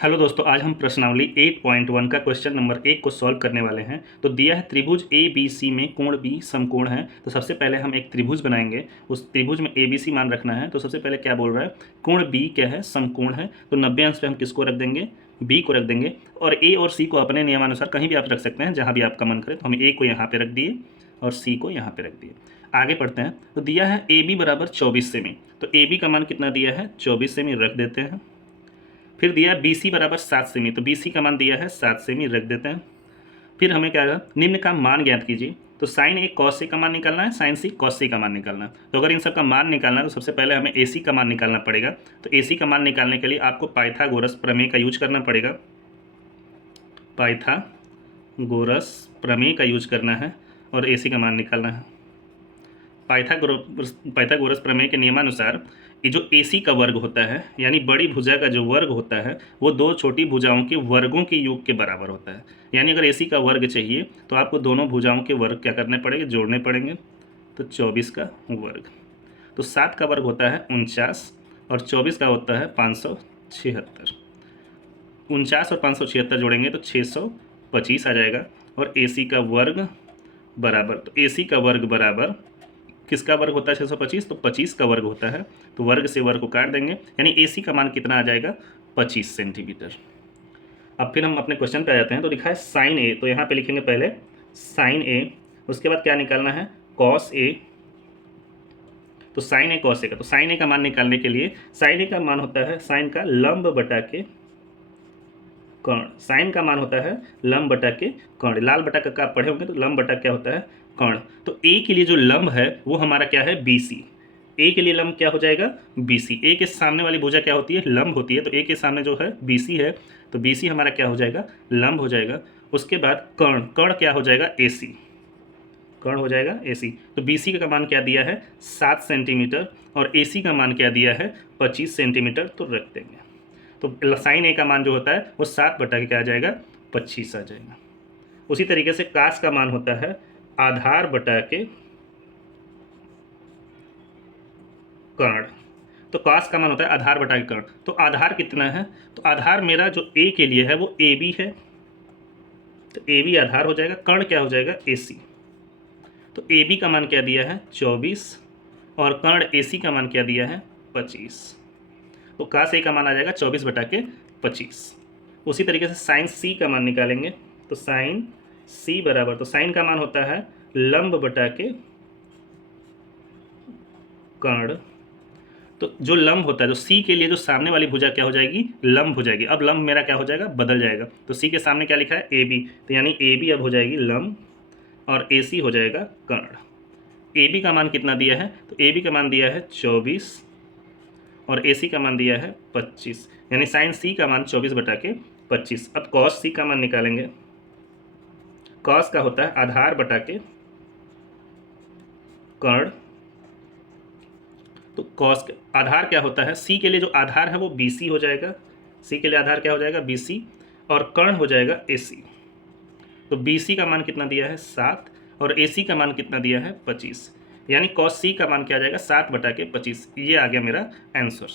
Hello दोस्तों, आज हम प्रश्नावली 8.1 का क्वेश्चन नंबर 1 को सॉल्व करने वाले हैं। तो दिया है त्रिभुज ए बी सी में कोण बी समकोण है। तो सबसे पहले हम एक त्रिभुज बनाएंगे, उस त्रिभुज में ए बी सी मान रखना है। तो सबसे पहले क्या बोल रहा है, कोण बी क्या है, समकोण है। तो 90 अंश पे हम किसको रख देंगे, बी को रख देंगे। और ए और सी को अपने नियमानुसार कहीं भी आप रख सकते हैं, जहाँ भी आपका मन करे। तो हम ए को यहाँ पे रख दिए और सी को यहाँ पे रख दिए। आगे पढ़ते हैं। तो दिया है ए बी बराबर 24 सेमी। तो ए बी का मान कितना दिया है, 24 सेमी रख देते हैं। फिर दिया है बी सी बराबर 7 सेमी। तो बी सी का मान दिया है 7 सेमी रख देते हैं। फिर हमें क्या है, निम्न का मान ज्ञात कीजिए। तो साइन ए कॉस ए का मान निकालना है, साइन सी कॉस सी का मान निकालना है। तो अगर इन सब का मान निकालना है तो सबसे पहले हमें ए सी का मान निकालना पड़ेगा। तो ए सी का मान निकालने के लिए आपको पाइथागोरस प्रमेय का यूज करना पड़ेगा। पाइथागोरस प्रमेय का यूज करना है और ए सी का मान निकालना है। पाइथागोरस प्रमेय के नियमानुसार ये जो AC का वर्ग होता है, यानी बड़ी भुजा का जो वर्ग होता है, वो दो छोटी भुजाओं के वर्गों के योग के बराबर होता है। यानी अगर AC का वर्ग चाहिए तो आपको दोनों भुजाओं के वर्ग क्या करने पड़ेंगे, जोड़ने पड़ेंगे। तो 24 का वर्ग, तो 7 का वर्ग होता है 49 और 24 का होता है 576। 49 और 576 जोड़ेंगे तो 625 आ जाएगा। और AC का वर्ग बराबर, तो AC का वर्ग बराबर किसका वर्ग होता है, 625, तो 25 का वर्ग होता है। तो वर्ग से वर्ग को काट देंगे, यानी AC का मान कितना आ जाएगा, 25 सेंटीमीटर। अब फिर हम अपने क्वेश्चन पे आ जाते हैं। तो लिखा है साइन ए, तो यहाँ पे लिखेंगे पहले साइन ए, उसके बाद क्या निकालना है, कॉस ए। तो साइन ए कॉस ए का, तो साइन ए का मान निकालने के लिए साइन ए का मान होता है साइन का लंब बटा के कर्ण। साइन का मान होता है लंब बटा के कर्ण। लाल बटा का आप पढ़े होंगे, तो लंब बटा क्या होता है, कर्ण। तो ए के लिए जो लंब है वो हमारा क्या है, BC। ए के लिए लंब क्या हो जाएगा, BC। ए के सामने वाली भुजा क्या होती है, लंब होती है। तो ए के सामने जो है BC है, तो BC हमारा क्या हो जाएगा, लंब हो जाएगा। उसके बाद कर्ण, कर्ण क्या हो जाएगा, AC। कर्ण हो जाएगा AC। तो BC का मान क्या दिया है, 7 सेंटीमीटर, और AC का मान क्या दिया है, 25 सेंटीमीटर। तो रख देंगे। तो साइन ए का मान जो होता है वो 7 बटा के क्या आ जाएगा, 25 आ जाएगा। उसी तरीके से कास का मान होता है आधार बटा के कर्ण। तो कास का मान होता है आधार बटा के कर्ण। तो आधार कितना है, तो आधार मेरा जो ए के लिए है वो AB है, तो AB आधार हो जाएगा। कर्ण क्या हो जाएगा, AC। तो AB का मान क्या दिया है, 24, और कर्ण AC का मान क्या दिया है, 25। तो कास ए का मान आ जाएगा 24 बटा के 25। उसी तरीके से साइन C का मान निकालेंगे। तो साइन C बराबर, तो साइन का मान होता है लंब बटा के कर्ण। तो जो लंब होता है, जो C के लिए जो सामने वाली भुजा क्या हो जाएगी, लंब हो जाएगी। अब लंब मेरा क्या हो जाएगा, बदल जाएगा। तो C के सामने क्या लिखा है, AB। तो यानी AB अब हो जाएगी लंब और AC हो जाएगा कर्ण। AB का मान कितना दिया है, तो AB का मान दिया है 24 और AC का मान दिया है 25, यानी साइन C का मान 24 बटा के 25। अब कॉस C का मान निकालेंगे। कॉस का होता है आधार बटा के कर्ण। तो कॉस आधार क्या होता है, C के लिए जो आधार है वो BC हो जाएगा। C के लिए आधार क्या हो जाएगा, BC, और कर्ण हो जाएगा AC। तो BC का मान कितना दिया है, 7, और AC का मान कितना दिया है, 25, यानी कॉस C का मान क्या आ जाएगा, 7 बटा के 25। ये आ गया मेरा आंसर।